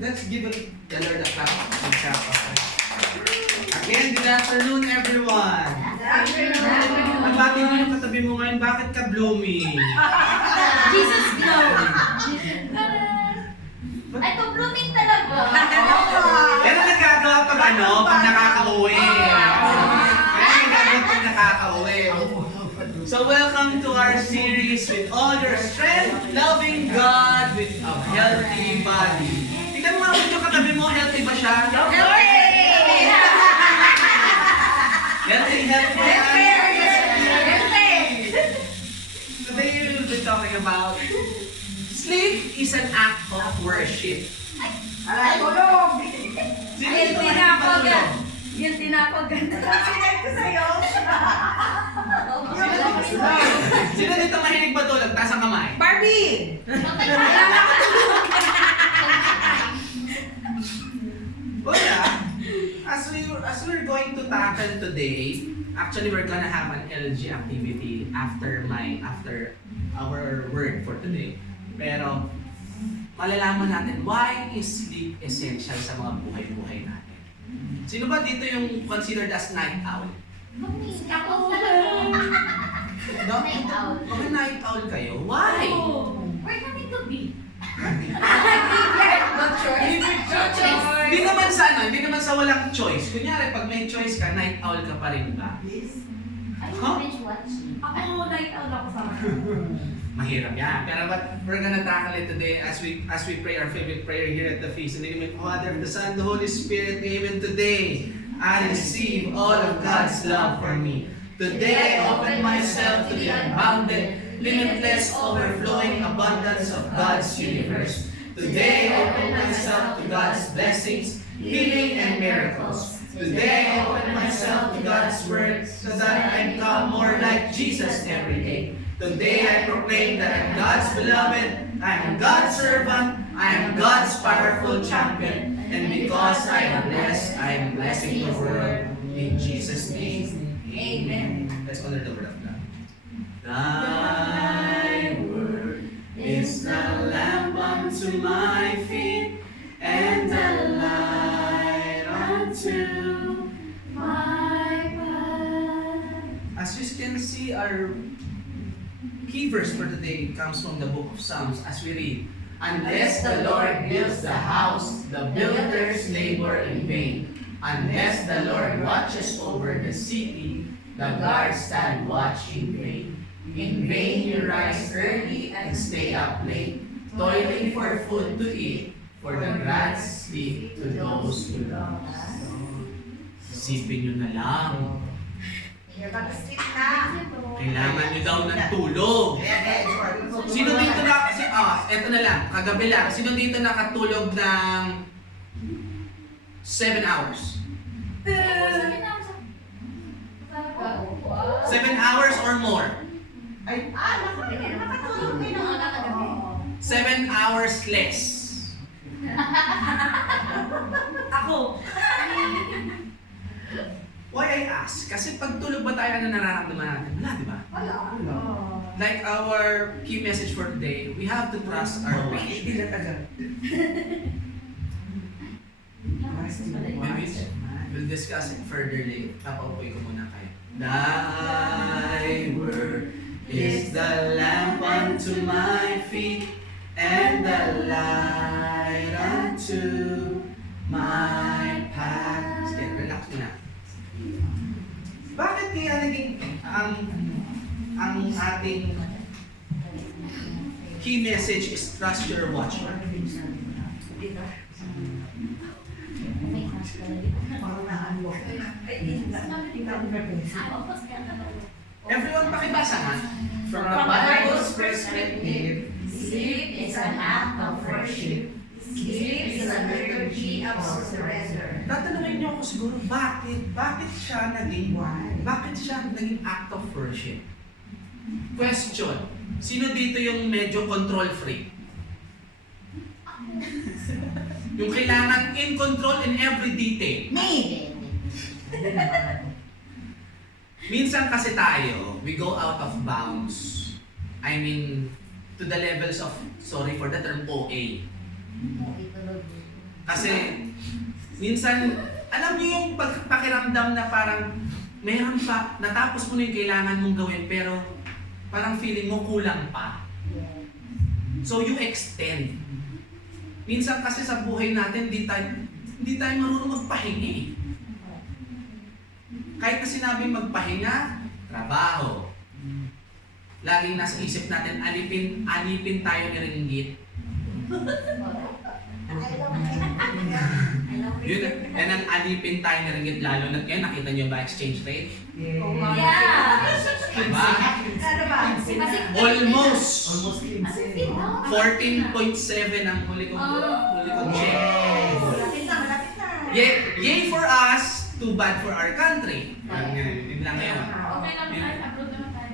Let's give the Lord a clap. Again, good afternoon everyone. Magbati mo yung katabi mo ngayon, bakit ka blooming? Jesus glow. Ito blooming talaga. Yan ang nagagawa pag pag nakaka-uwi. Yan ang nagagawa pag nakaka-uwi. So welcome to our series with all your strength, loving God with a healthy body. Tignan mo nga kung yung katabi mo, healthy ba siya? Healthy. Today we'll be talking about sleep is an act of worship. Guilty na ako agad. Guilty na ako agad. Sinag ko sa'yo. Sino dito mahilig matulog? Taas ang kamay. Barbie! Well, yeah, as we're going to tackle today, actually we're gonna have an LG activity after our word for today. Pero malalaman natin why is sleep essential sa mga buhay-buhay natin. Sino ba dito yung considered as night owl? Ako talaga. Night owl. Mga night owl kayo? Why? Where kami to be? No choice. Hindi naman sa hindi naman sa walang choice. Kunyari, pag may choice ka, night owl ka pa rin ba? Ay, Huh? binge watch. Ako, night out ako sa Mahirap yan. Pero what we're gonna tackle it today as we pray our favorite prayer here at the feast. In the name of the Father, the Son, the Holy Spirit, amen. Today, I receive all of God's love for me. Today, I open myself to the unbounded, limitless, overflowing abundance of God's universe. Today, I open myself to God's blessings, healing, and miracles. Today, I open myself to God's word so that I become more like Jesus every day. Today, I proclaim that I'm God's beloved, I am God's servant, I am God's powerful champion, and because I am blessed, I am blessing the world. In Jesus' name, amen. Let's honor the word of God. Thy word is the lamp unto my feet, and the light unto my path. As you can see, our key verse for today comes from the book of Psalms as we read, unless the Lord builds the house, the builders labor in vain. Unless the Lord watches over the city, the guards stand watch in vain. In vain you rise early and stay up late, toiling for food to eat, for the grass sleep to those who love. Isipin nyo na lang. You're about to sleep na. Kailangan nyo daw ng tulog. Sino dito eto na lang, kagabi lang. Sino dito nakatulog ng 7 hours? 7 hours or more? Nakatulog din ako kagabi. 7 hours less. Ako. Why I ask? Kasi pag tulog ba tayo, ano nararamdaman natin? Wala, di ba? Wala. Like our key message for today, we have to trust our faith. Maybe we'll discuss it further later. Papaupoy ko muna kayo. Thy word is the lamp unto my feet and the light unto my path. Sige, relax muna. Bakit kaya naging ang ating key message is trust your watcher? Everyone, pakibasa nga. From a Bible's perspective, Sleep is an act of worship. Sleep is a liturgy of surrender. tatanungin niyo ako siguro, bakit siya naging act of worship? Question, sino dito yung medyo control freak? Yung kailangan in control in every detail. Minsan kasi tayo, we go out of bounds. I mean, to the levels of, sorry for the term, OA. Kasi, minsan, alam niyo yung pakiramdam na parang meron pa, natapos mo na yung kailangan mong gawin, pero parang feeling mo kulang pa. So, you extend. Minsan kasi sa buhay natin, hindi tayo marunong magpahinga eh. Kahit na sinabing magpahinga, trabaho. Laging nasa isip natin, alipin tayo ni ringgit. Yun ang alipin tayo ni ringgit, lalo na ngayon, nakita niyo ba exchange rate? Yeah. Diba? Ano ba? Almost. Almost 15. 14.7 ang huli kong check. Malapit na, malapit na. Yay for us, too bad for our country. Yun lang ngayon. Okay lang tayo, upload naman tayo.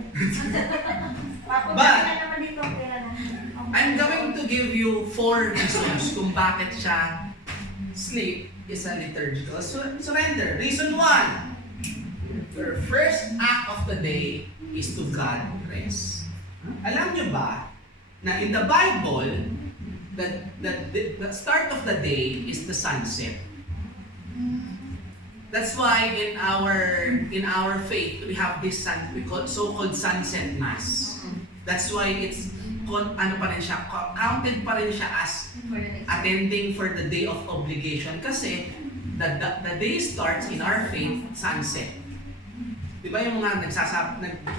Papunta na naman dito ang pera na. I'm going to give you 4 reasons kung bakit siya sleep is a liturgical surrender. Reason 1. Your first act of the day is to God rest. Alam nyo ba na in the Bible, the start of the day is the sunset. That's why in our faith we have this so-called sunset mass. That's why it's counted pa rin siya as attending for the day of obligation kasi the day starts in our faith sunset. Di ba yung mga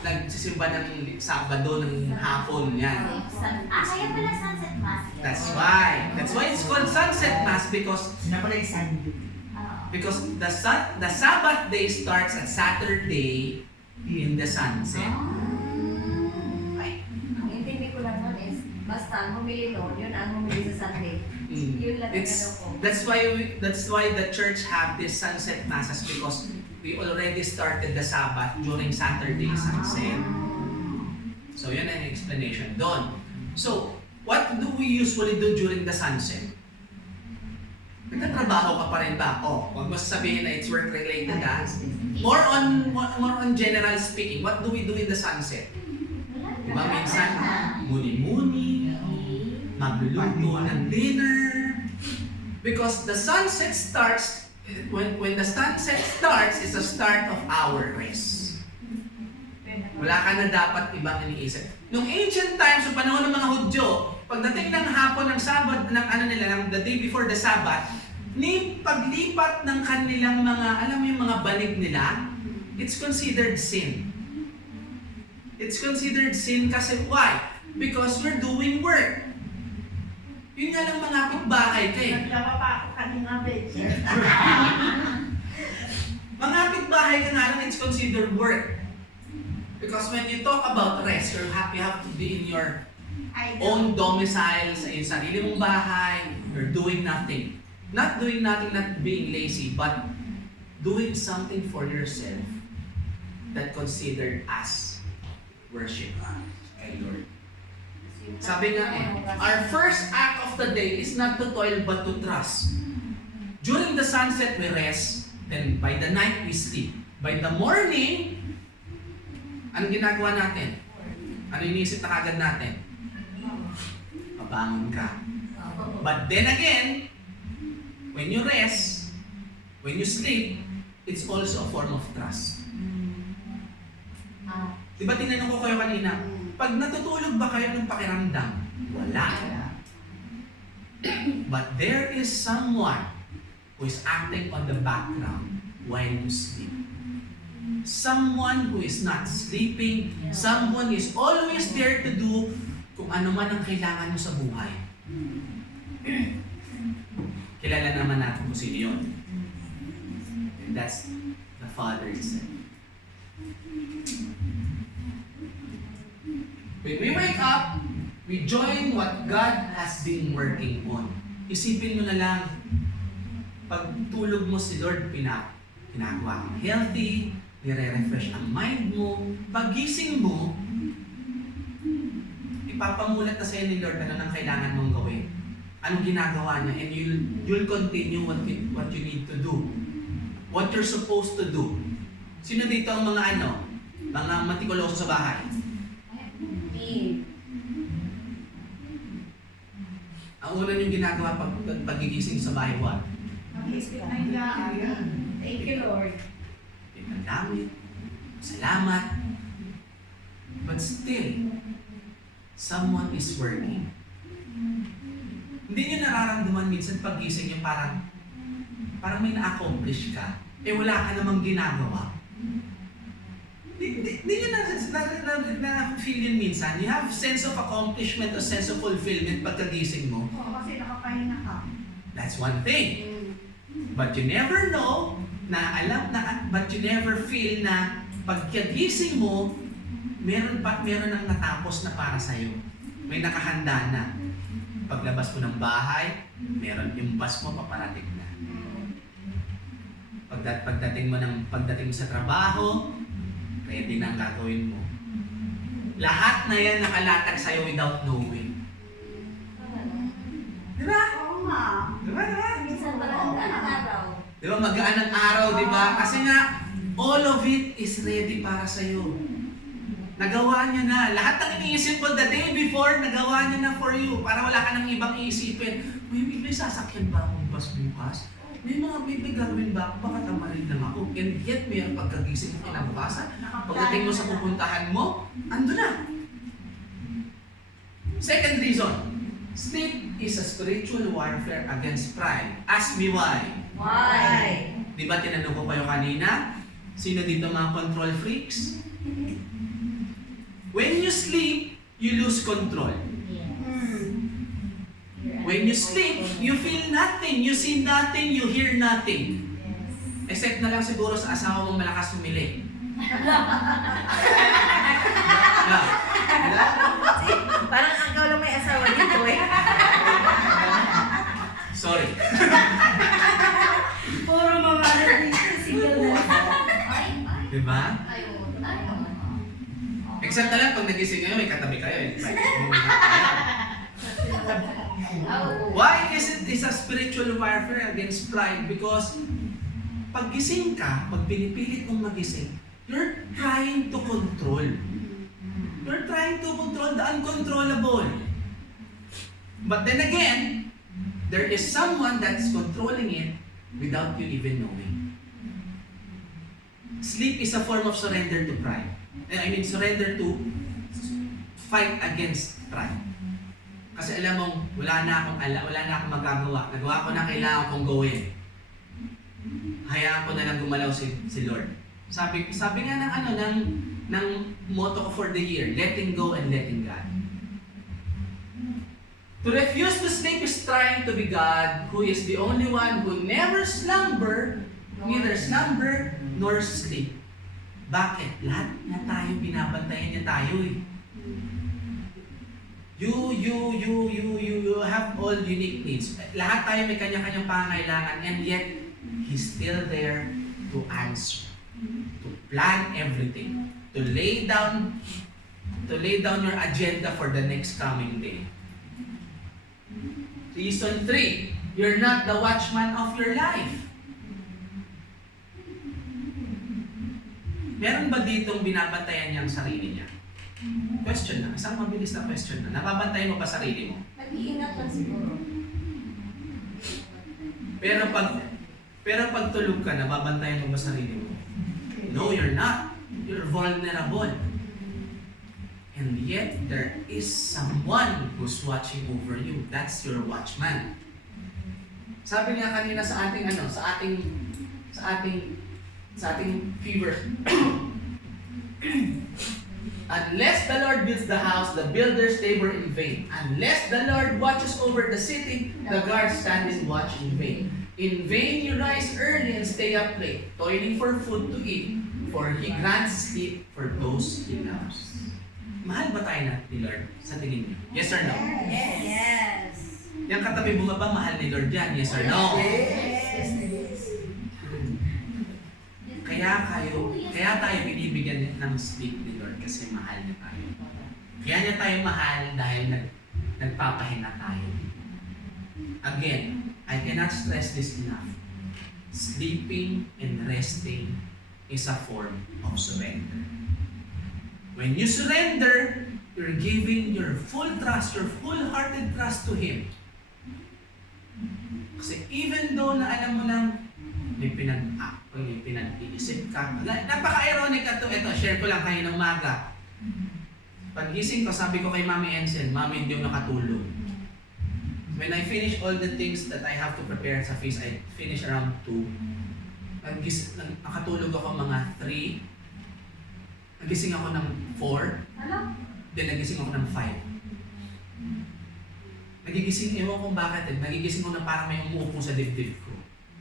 nagsisimba ng Sabado ng hapon yan? Kaya pala sunset mass. That's why it's called sunset mass because the Sabbath day starts at Saturday in the sunset. Ang intindi ko lang nun is, basta ang humili noon, yun ang humili sa Sunday. Yun lang ang ano ko. That's why the church have this sunset masses because we already started the Sabbath during Saturday sunset. So yun ang explanation doon. So, what do we usually do during the sunset? Nagtatrabaho ka pa rin ba? Huwag mo sasabihin na it's work-related ha. More on general speaking, what do we do in the sunset? Diba minsan, muni-muni, magluluto ng dinner. Because the sunset starts, when the sunset starts, is the start of our rest. Wala ka na dapat ibang iniisip. Nung ancient times, sa panahon ng mga Hudyo, pagdating ng hapon ng Sabbath, ng the day before the Sabbath, ni paglipat ng kanilang mga, alam mo yung mga banig nila, it's considered sin. It's considered sin kasi why? Because we're doing work. Yun nga lang mangapit bahay ka eh. Naglawa pa ako kanina, bitch. Mangapit bahay ka nga lang, it's considered work. Because when you talk about rest, you have to be in your own domicile, sa iyong sarili mong bahay, you're doing nothing. Not doing nothing, not being lazy, but doing something for yourself that considered as worship. Okay, Lord. Sabi nga our first act of the day is not to toil but to trust. During the sunset we rest, then by the night we sleep. By the morning, anong ginagawa natin? Ano iniisip na kagad natin? Mabangon ka. But then again, when you rest, when you sleep, it's also a form of trust. Diba tinanong ko kayo kanina, pag natutulog ba kayo ng pakiramdam? Wala. But there is someone who is acting on the background while you sleep. Someone who is not sleeping, someone is always there to do kung ano man ang kailangan mo sa buhay. Kilala naman natin kung sino yun. And that's the Father itself. When we wake up, we join what God has been working on. Isipin mo na lang, pag tulog mo si Lord, pinagawa kang healthy, nire-refresh ang mind mo, pagising mo, ipapamulat na sa'yo ni Lord ano nang kailangan mong gawin. Anong ginagawa niya, and you'll continue what you need to do. What you're supposed to do. Sino dito ang mga mga matikuloso sa bahay? Ang una niyong ginagawa pagigising sa bahay, what? Thank you, Lord. Pagdamit, salamat. But still, someone is working. Hindi niyo nararamdaman minsan pagising niyo parang may na-accomplish ka. Eh wala ka namang ginagawa. Hindi niyo na-feel yun minsan. You have sense of accomplishment or sense of fulfillment pagkagising mo. Oo, kasi nakapahinga ka. That's one thing. But you never know but you never feel na pagkagising mo, meron nang natapos na para sa'yo. May nakahanda na. Paglabas mo ng bahay, meron yung bus mo paparating na. Pagdating mo sa trabaho, ready na ang gagawin mo. Lahat na yan nakalatag sa'yo without knowing. Di ba? Oo nga. Di ba? Minsan magaan ang araw. Di ba? Magaan ang araw, di ba? Kasi nga, all of it is ready para sa'yo. Nagawa niya na. Lahat ng iniisip mo the day before, nagawa niya na for you. Para wala ka nang ibang iisipin. May sasakyan ba akong bus bukas? May gagawin ba ako? Baka tamarin lang ako. And yet, mayroong pagkagising mo kinabukasan. Pagdating mo sa pupuntahan mo, ando na. Second reason, sleep is a spiritual warfare against pride. Ask me why. Why? Di ba tinanong ko kayo kanina? Sino dito mga control freaks? When you sleep, you lose control. When you sleep, you feel nothing, you see nothing, you hear nothing. Except na lang siguro sa asawa mong malakas humili. Parang ikaw lang may asawa dito eh. Sorry. Puro mga single na. Diba? Ayun. Except na lang pag nagising kayo, may katabi kayo. Why is a spiritual warfare against pride? Because pag gising ka, pag pinipilit mong magising, you're trying to control. You're trying to control the uncontrollable. But then again, there is someone that's controlling it without you even knowing. Sleep is a form of surrender to pride. Surrender to fight against pride. Kasi alam mong, wala na akong magagawa. Nagawa ko na kailangan kong gawin. Hayaan ko na lang gumalaw si Lord. Sabi nga ng motto ko for the year, letting go and letting God. To refuse to sleep is trying to be God, who is the only one who never neither slumber nor sleep. Bakit? Lahat na tayo, binabantayan niya tayo eh. You have all unique needs. Lahat tayo may kanya-kanyang pangailangan, and yet, He's still there to answer, to plan everything, to lay down your agenda for the next coming day. Reason 3, you're not the watchman of your life. Meron ba ditong binabantayan niya ang sarili niya? Question na. Isang mabilis na question na. Nababantayan mo ba sarili mo? Nag-iingat lang siguro. Pero pag tulog ka, nababantayan mo ba sarili mo? No, you're not. You're vulnerable. And yet, there is someone who's watching over you. That's your watchman. Sabi nga kanina sa ating fever. Unless the Lord builds the house, the builders labor in vain. Unless the Lord watches over the city, the guards stand and watch in vain. In vain you rise early and stay up late, toiling for food to eat, for He grants sleep for those He loves. Mahal ba tayo ni Lord sa tingin niyo? Yes or no? Yes. Yung katabi mo ba mahal ni Lord yan? Yes or no? Kaya tayo binibigyan ng sleep ni Lord kasi mahal niya tayo. Kaya niya tayo mahal dahil nagpapahinga tayo. Again, I cannot stress this enough. Sleeping and resting is a form of surrender. When you surrender, you're giving your full trust, your full-hearted trust to Him. Kasi even though na alam mo lang, may pinag-iisip ka. Napaka-ironic ito. Ito, share ko lang kayo ng umaga. Pag-gising ko, sabi ko kay Mami Ensen, Mami, hindi ako nakatulog. When I finish all the things that I have to prepare sa feast, I finish around 2. Nakatulog ako mga 3. Nagising ako ng 4. Then nagising ako ng 5. Nagigising, ewan kung bakit nagigising ko na parang may umuupo sa dibdib ko.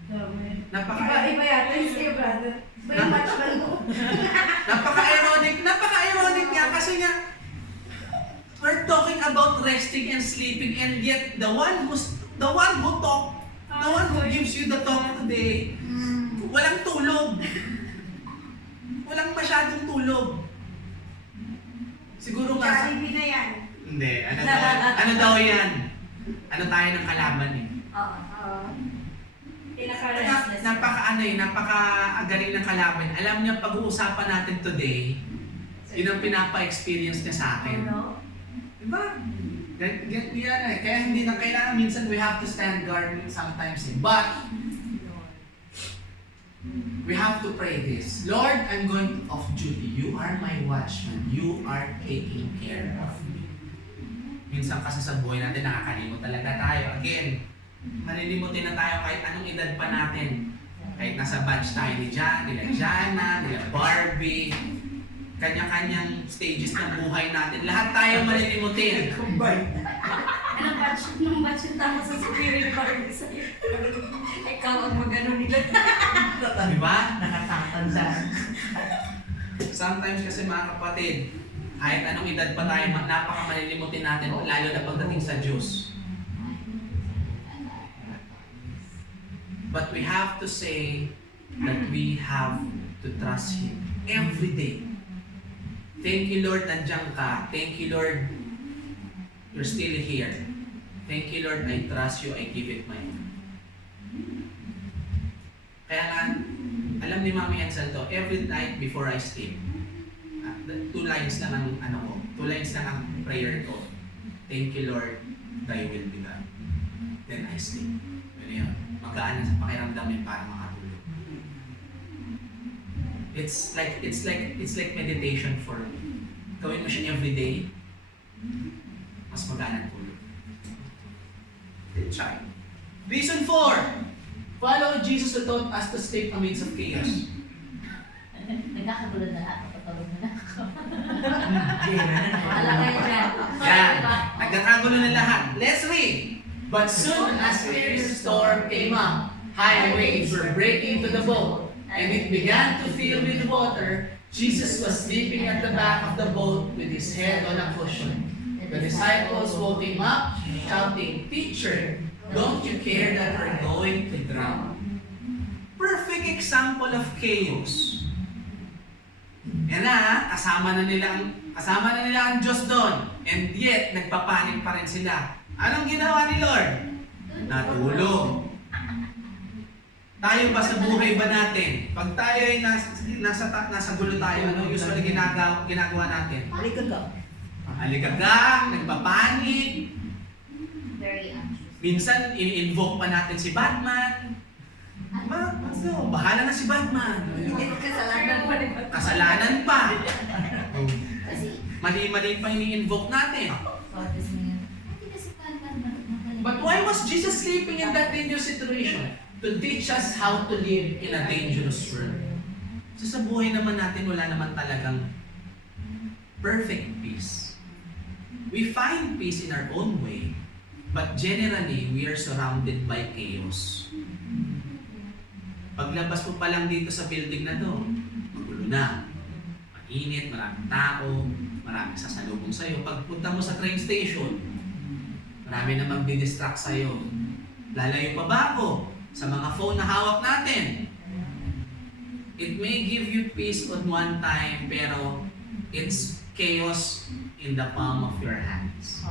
Iba yata yung sa'yo, brother. Iba yung matchman mo. Napaka-ironic nga kasi nga, we're talking about resting and sleeping, and yet the one who gives you the talk today, walang tulog. Walang masyadong tulog. Siguro nga. Jollibee na yan. Hindi, ano daw yan? Ano tayo ng kalaban eh? Napaka-galing ng kalaban. Alam niya, pag-uusapan natin today, yun ang pinapa-experience niya sa akin. Diba? Yan eh. Kaya hindi na kailangan, minsan we have to stand guard sometimes eh. But, we have to pray this. Lord, I'm going off duty. You are my watchman. You are taking care of me. Minsan kasi sa buhay natin, nakakalimot talaga tayo. Again, malilimutin na tayo kahit anong edad pa natin. Kahit nasa batch tayo ni nila Jana, nila Barbie, kanya-kanyang stages ng buhay natin. Lahat tayo malilimutin. Anong batch yung tama sa spirit parang sa'yo? Ikaw ang magano nila. Diba? Nakatangtanda. Sometimes kasi mga kapatid, kahit anong edad pa tayo, napaka-malilimutin natin, lalo na pagdating sa Diyos. But we have to say that we have to trust Him every day. Thank you, Lord, nandiyan ka. Thank you, Lord, you're still here. Thank you, Lord, I trust you, I give it my all. Kaya nga, alam ni Mami Ansel to, every night before I sleep, 2 lines lang ang 2 lines lang ang prayer ko. Thank you, Lord, thy will be done. Then I sleep. Ano yun? Magaan sa pakiramdam yun para makatulog. It's like meditation for me. Gawin mo siya every day, mas magaan ang tulog. Try. Reason 4. Follow Jesus who taught us to sleep amidst of chaos. Nagkakagulo na lahat. Patulog na lang ako. Alam kayo dyan. Yan. Nagkakagulo na lahat. Let's read. But soon as fierce storm came up, high waves were breaking to the boat, and it began to fill with water. Jesus was sleeping at the back of the boat with his head on a cushion. The disciples woke him up, shouting, "Teacher, don't you care that we're going to drown?" Perfect example of chaos. Yan na, kasama na nila ang Diyos doon. And yet, nagpapanik pa rin sila. Anong ginawa ni Lord? Natulog. Tayo ba sa buhay ba natin? Pag tayo ay nasa gulo tayo, ano usually ginagawa natin? Aligagang, nagpapanik. Very anxious. Minsan, ini-invoke pa natin si Batman. Bahala na si Batman. Kasalanan pa rin. Kasalanan pa. Kasi, Mali-mali pa ini-invoke natin. But why was Jesus sleeping in that dangerous situation? To teach us how to live in a dangerous world. So sa buhay naman natin, wala naman talagang perfect peace. We find peace in our own way, but generally, we are surrounded by chaos. Paglabas mo pa lang dito sa building na to, magulo na. Mainit, maraming tao, maraming sasalubong sa'yo. Pagpunta mo sa train station, marami na magdidistract sa'yo. Lalayo pa ba ako sa mga phone na hawak natin? It may give you peace on one time, pero it's chaos in the palm of your hands.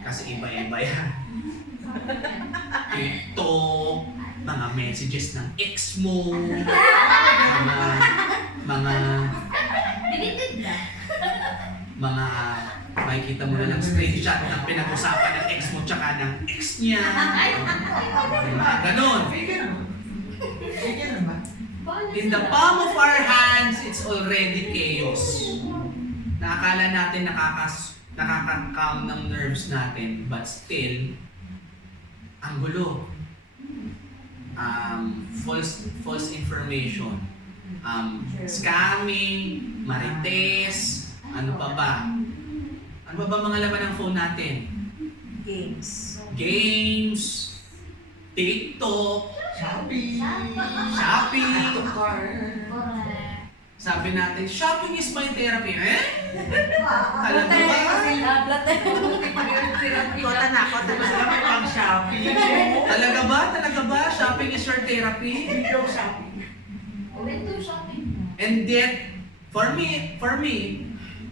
Kasi iba-iba yan. Ito, mga messages ng ex mo, mga makikita mo na lang screenshot ng pinag-usapan ng ex mo tsaka ng ex niya. Diba? Ganon. In the palm of our hands, it's already chaos. Nakakala natin nakaka-calm ng nerves natin, but still, ang gulo. False information. Scamming, marites, ano pa ba? Ano pa ba mga laman ng phone natin? Games, TikTok, Shopee. Sabi natin, shopping is my therapy. Eh? Talaga ba? Kota na. May pang-shopping. Talaga ba? Shopping is your therapy? And yet, for me,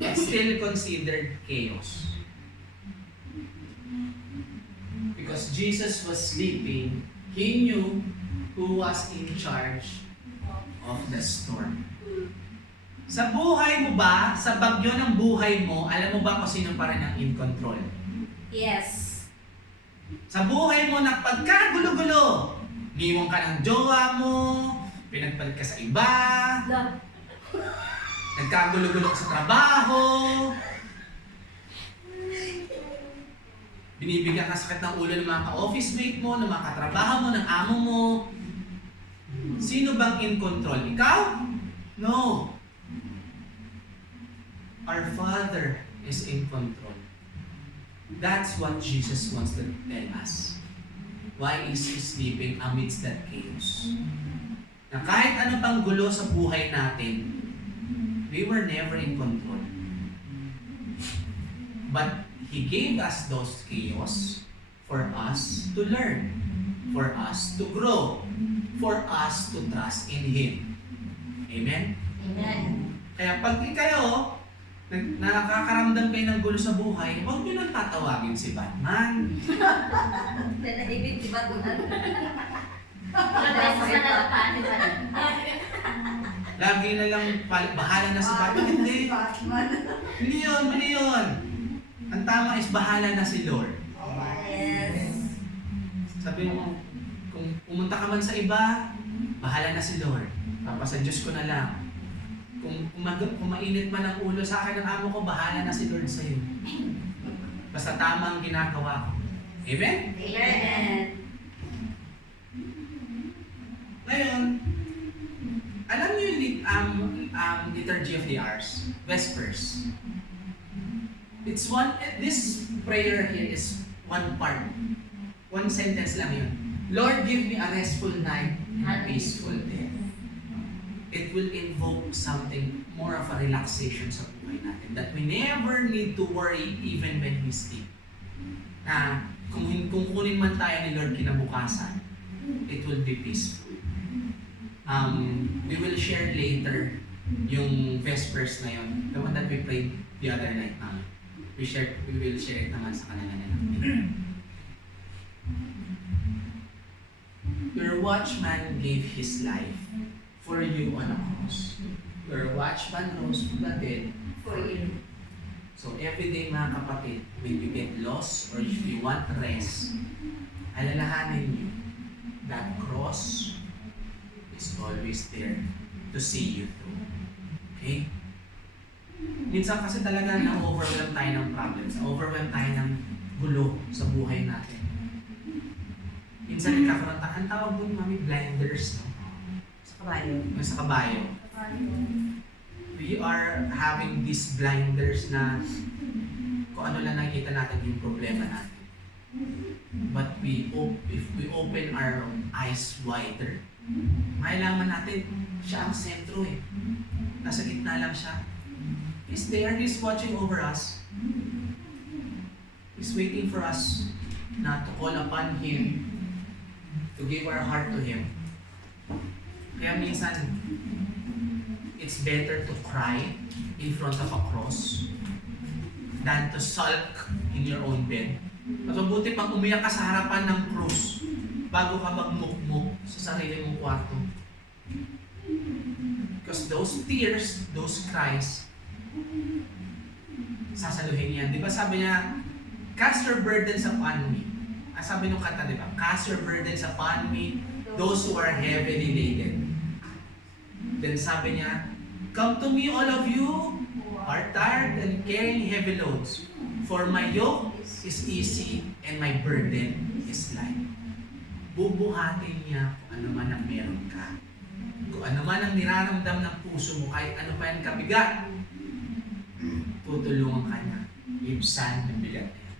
it's still considered chaos. Because Jesus was sleeping, He knew who was in charge of the storm. Sa buhay mo ba, sa bagyo ng buhay mo, alam mo ba kung sino pa rin ang in control? Yes. Sa buhay mo na pagkagulo-gulo, niwang ka ng jowa mo, pinagpalit ka sa iba, nagkagulo-gulo ka sa trabaho, binibigyan ka sakit ng ulo ng mga ka-office mate mo, ng mga katrabaho mo, ng amo mo. Sino bang in control? Ikaw? No. Our Father is in control. That's what Jesus wants to tell us. Why is He sleeping amidst that chaos? Na kahit ano pang gulo sa buhay natin, we were never in control. But He gave us those chaos for us to learn, for us to grow, for us to trust in Him. Amen? Amen. Kaya pag kayo, nakakaramdam kayo ng gulo sa buhay, huwag nyo lang tatawagin si Batman. Nanahimik, di ba tunan? Lagi na lang bahala na si Batman. Hindi. Mali yun. Ang tama is bahala na si Lord. Yes. Sabi mo, kung pumunta ka man sa iba, bahala na si Lord. Tapos sa Diyos ko na lang. Kung mainit man ang ulo sa akin ng amo ko, bahala na si Lord sa'yo. Basta tama ang ginagawa ko. Amen? Amen. Ngayon, alam niyo yung Liturgy of the Hours, Vespers. This prayer here is one part. One sentence lang yun. Lord, give me a restful night and a peaceful day. It will invoke something more of a relaxation sa buhay natin. That we never need to worry even when we sleep. Kung kunin man tayo ni Lord kinabukasan, it will be peaceful. We will share later yung Vespers na yun. The one that we prayed the other night naman. We will share it naman sa kanila na lang. Your watchman gave his life for you on a cross. Your watchman rose from the dead for you. So every day mga kapatid, when you get lost or if you want rest, alalahanin niyo that cross is always there to see you through. Okay? Minsan kasi talaga na-overwhelm tayo ng problems, na-overwhelm tayo ng gulo sa buhay natin. Minsan nagkakaroon tayo, ang tawag mo mami, blinders, no? Sa kabayo. We are having these blinders na kung ano lang nakikita natin yung problema natin. But if we open our eyes wider, mailaman natin, siya ang sentro eh. Nasa gitna lang siya. He's there, He's watching over us. He's waiting for us na to call upon Him, to give our heart to Him. Kaya minsan, it's better to cry in front of a cross than to sulk in your own bed. Mas mabuti pang umiyak ka sa harapan ng krus bago ka magmukmuk sa sarili mong kwarto. Because those tears, those cries, sasaluhin niya. Di ba sabi niya, cast your burdens upon me. Sabi nung kanta, di ba? Cast your burdens upon me, those who are heavily laden. Then sabi niya, come to me all of you who are tired and carrying heavy loads. For my yoke is easy and my burden is light. Bubuhatin niya kung ano man ang meron ka. Kung ano man ang niraramdam ng puso mo, kahit ano pa yung kabigat, tutulungan ka niya. Ibsan ng bigat niya.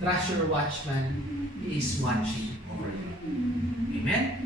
Trust your watchman, he is watching over you. Amen?